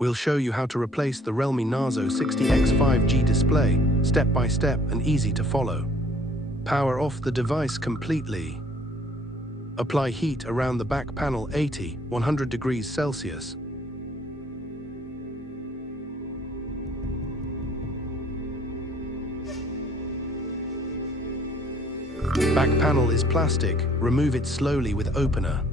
We'll show you how to replace the Realme Narzo 60X 5G display, step by step and easy to follow. Power off the device completely. Apply heat around the back panel 100 degrees Celsius. Back panel is plastic, remove it slowly with opener.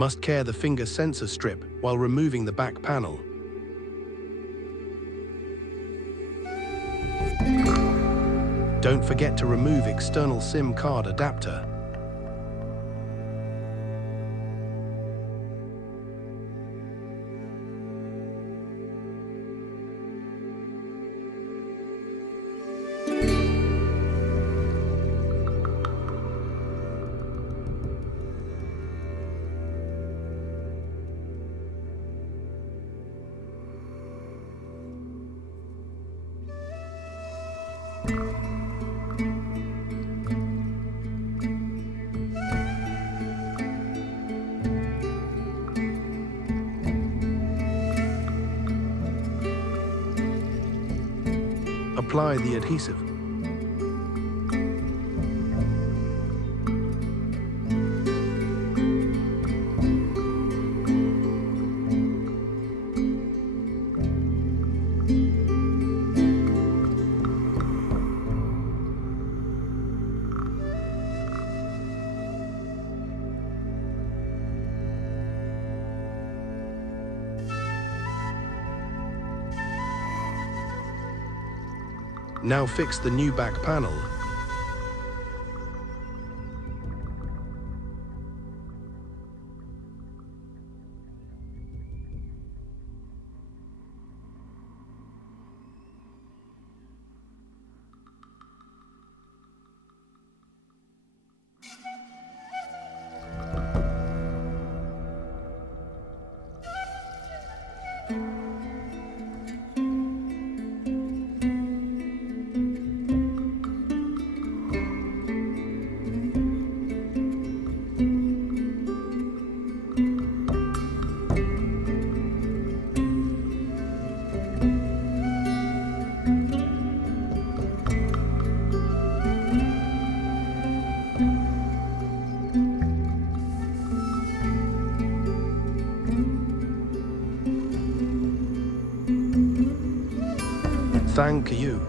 Must care the finger sensor strip while removing the back panel. Don't forget to remove external SIM card adapter. Apply the adhesive. Now fix the new back panel. Thank you.